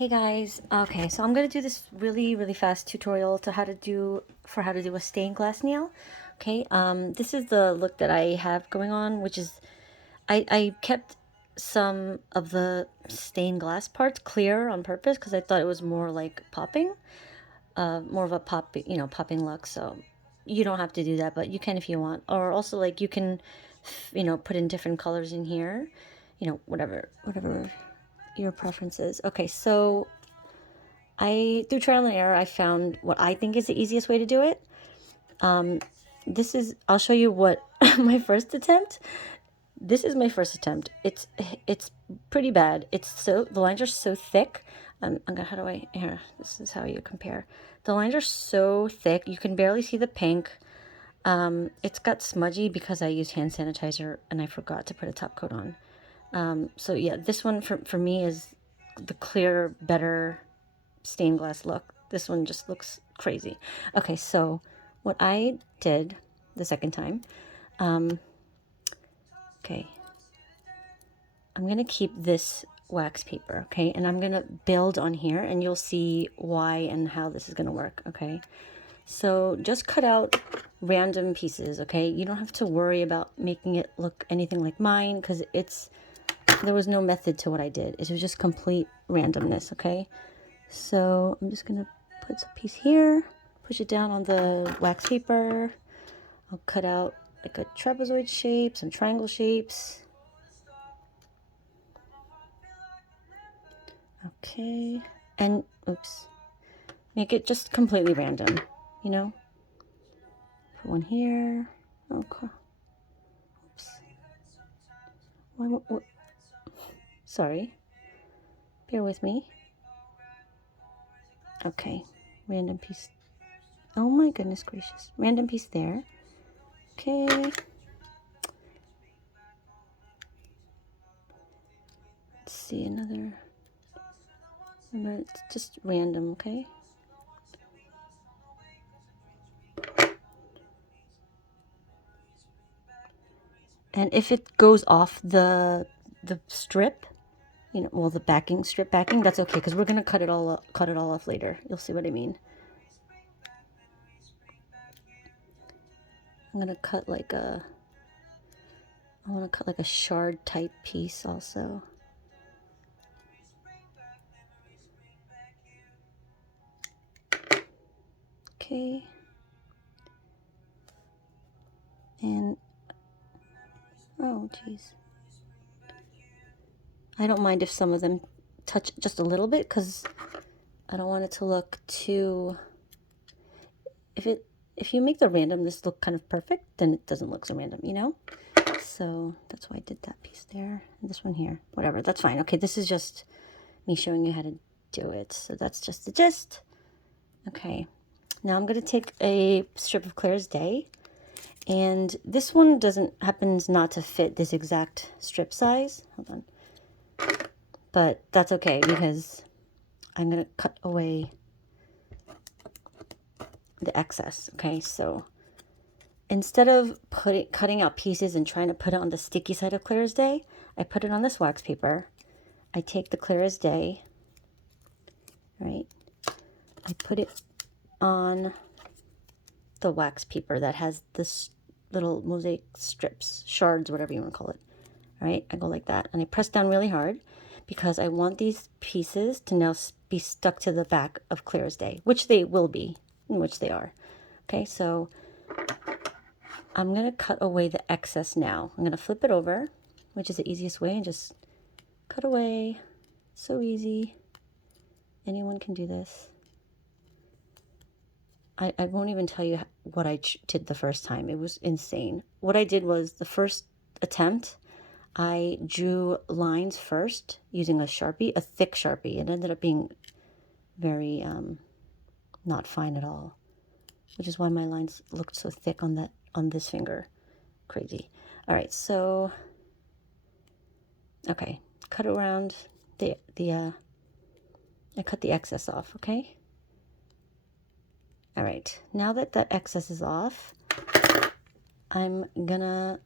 Hey guys, okay, so I'm gonna do this really fast tutorial to how to do a stained glass nail. Okay, this is the look that I have going on, which is I kept some of the stained glass parts clear on purpose because I thought it was more like popping, more of a popping look. So you don't have to do that, but you can if you want. Or also like you can, put in different colors in here, whatever your preferences. Okay, so through trial and error, I found what I think is the easiest way to do it. I'll show you what my first attempt. This is my first attempt. It's pretty bad. The lines are so thick. How do I, here, this is how you compare. The lines are so thick, you can barely see the pink. It's got smudgy because I used hand sanitizer and I forgot to put a top coat on. So yeah, this one for me is the clear, better stained glass look. This one just looks crazy. Okay, so what I did the second time, okay, I'm gonna keep this wax paper, okay, and I'm gonna build on here and you'll see why and how this is gonna work, okay? So just cut out random pieces, okay? You don't have to worry about making it look anything like mine because there was no method to what I did. It was just complete randomness, okay? So I'm just gonna put some piece here, push it down on the wax paper. I'll cut out like a trapezoid shape, some triangle shapes. Okay, and oops, make it just completely random, you know? Put one here. Okay. Oops. What? Sorry. Bear with me. Okay, random piece. Oh my goodness gracious. Random piece there. Okay. Let's see another. Remember, it's just random, okay? And if it goes off the strip, well, the strip backing, that's okay because we're gonna cut it all off later. You'll see what I mean. I want to cut like a shard type piece also. Okay. And oh geez, I don't mind if some of them touch just a little bit because I don't want it to look too, if you make the randomness look kind of perfect, then it doesn't look so random, you know? So that's why I did that piece there and this one here. Whatever, that's fine. Okay, this is just me showing you how to do it. So that's just the gist. Okay, now I'm going to take a strip of Clear as Day. And this one happens not to fit this exact strip size. Hold on. But that's okay because I'm going to cut away the excess. Okay, so instead of cutting out pieces and trying to put it on the sticky side of Clear as Day, I put it on this wax paper. I take the Clear as Day, right? I put it on the wax paper that has this little mosaic strips, shards, whatever you want to call it. All right, I go like that and I press down really hard because I want these pieces to now be stuck to the back of Clear as Day, which they will be, in which they are. Okay, so I'm going to cut away the excess now. I'm going to flip it over, which is the easiest way, and just cut away. So easy. Anyone can do this. I won't even tell you what I did the first time. It was insane. What I did was the first attempt, I drew lines first using a Sharpie, a thick Sharpie. It ended up being very not fine at all, which is why my lines looked so thick on this finger. Crazy. All right, so okay, cut around I cut the excess off, okay? All right, now that excess is off, I'm gonna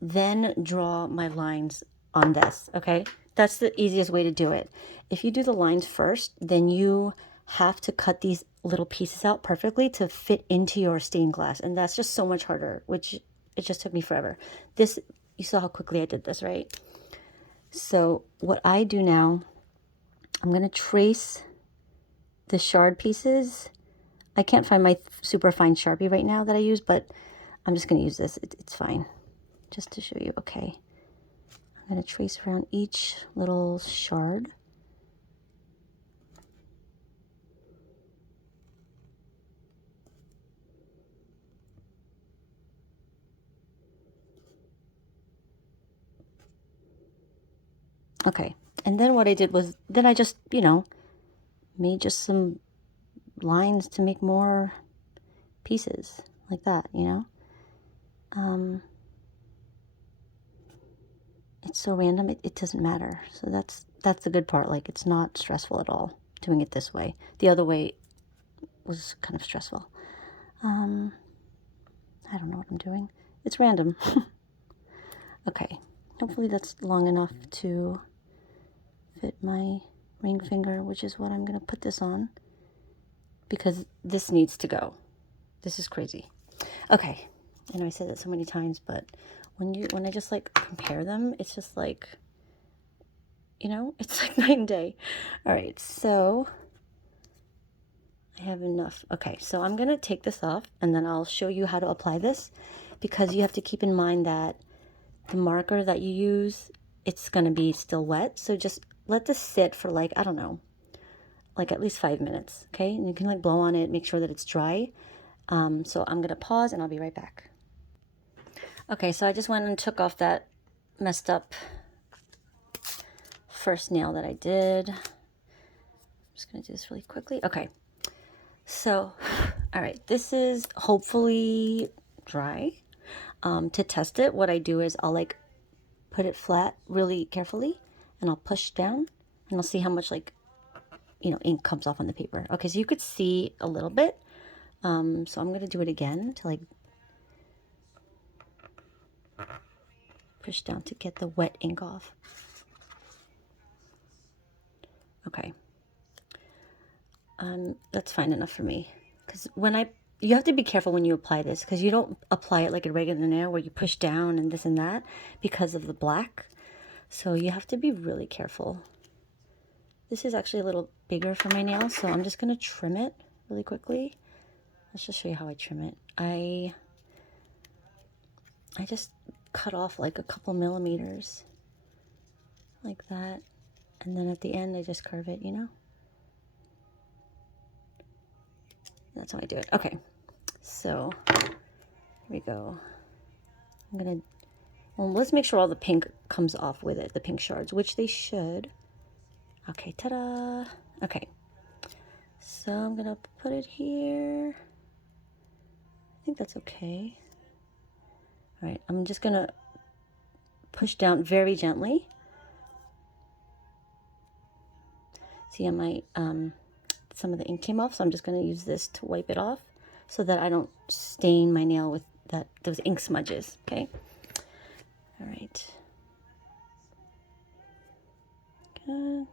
then draw my lines on this, okay? That's the easiest way to do it. If you do the lines first, then you have to cut these little pieces out perfectly to fit into your stained glass. And that's just so much harder, which it just took me forever. This, you saw how quickly I did this, right? So what I do now, I'm going to trace the shard pieces. I can't find my super fine Sharpie right now that I use, but I'm just going to use this. It's fine. Just to show you. Okay. I'm going to trace around each little shard. Okay. And then what I did was, then I just, you know, made just some lines to make more pieces like that, you know. It's so random, it doesn't matter. So that's the good part. Like, it's not stressful at all doing it this way. The other way was kind of stressful. I don't know what I'm doing. It's random. Okay, hopefully that's long enough to fit my ring finger, which is what I'm gonna put this on, because this needs to go. This is crazy. Okay, I know I said that so many times, but when I just like compare them, it's just like, you know, it's like night and day. All right, so I have enough. Okay, so I'm gonna take this off and then I'll show you how to apply this, because you have to keep in mind that the marker that you use, it's gonna be still wet. So just let this sit for like, I don't know, like at least 5 minutes, okay? And you can like blow on it, make sure that it's dry. So I'm gonna pause and I'll be right back. Okay, so I just went and took off that messed up first nail that I did. I'm just gonna do this really quickly. Okay, so, all right, this is hopefully dry. To test it, what I do is I'll like put it flat really carefully and I'll push down and I'll see how much like, you know, ink comes off on the paper. Okay, so you could see a little bit. So I'm gonna do it again to like push down to get the wet ink off. Okay. That's fine enough for me. Because you have to be careful when you apply this, because you don't apply it like a regular nail where you push down and this and that because of the black. So you have to be really careful. This is actually a little bigger for my nail, so I'm just going to trim it really quickly. Let's just show you how I trim it. I just cut off like a couple millimeters like that. And then at the end, I just curve it, you know? That's how I do it. Okay, so here we go. I'm gonna, well, let's make sure all the pink comes off with it, the pink shards, which they should. Okay, ta-da. Okay, so I'm gonna put it here. I think that's okay. All right, I'm just gonna push down very gently. See how my, some of the ink came off, so I'm just gonna use this to wipe it off so that I don't stain my nail with those ink smudges, okay? All right. Good.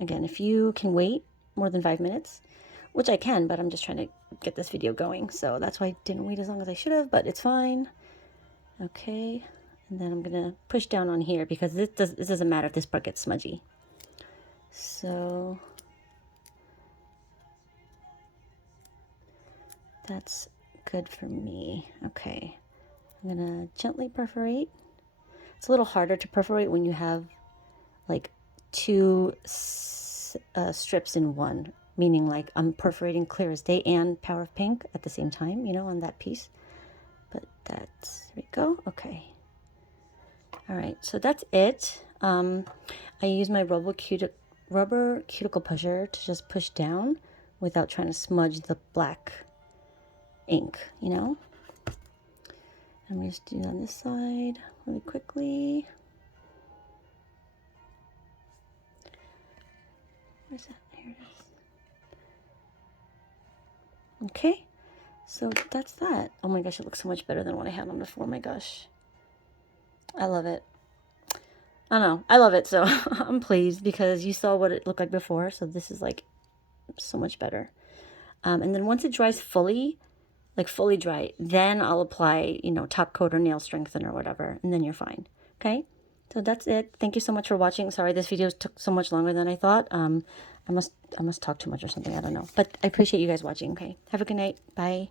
Again, if you can wait more than 5 minutes, which I can, but I'm just trying to get this video going, so that's why I didn't wait as long as I should have, but it's fine. Okay, and then I'm gonna push down on here because this doesn't matter if this part gets smudgy. So that's good for me. Okay, I'm gonna gently perforate. It's a little harder to perforate when you have like two strips in one, meaning like I'm perforating Clear as Day and Power of Pink at the same time, you know, on that piece. But that's, there we go. Okay. All right, so that's it. I use my rubber cuticle pusher to just push down without trying to smudge the black ink, you know. I'm going to just do it on this side really quickly. Where's that? Here it is. Okay, so that's that. Oh my gosh, it looks so much better than what I had on before. Oh my gosh, I love it. I don't know. I love it. So I'm pleased because you saw what it looked like before. So this is like so much better. And then once it dries fully, like fully dry, then I'll apply, you know, top coat or nail strengthener or whatever, and then you're fine. Okay, so that's it. Thank you so much for watching. Sorry this video took so much longer than I thought. I must talk too much or something, I don't know, but I appreciate you guys watching. Okay, have a good night. Bye.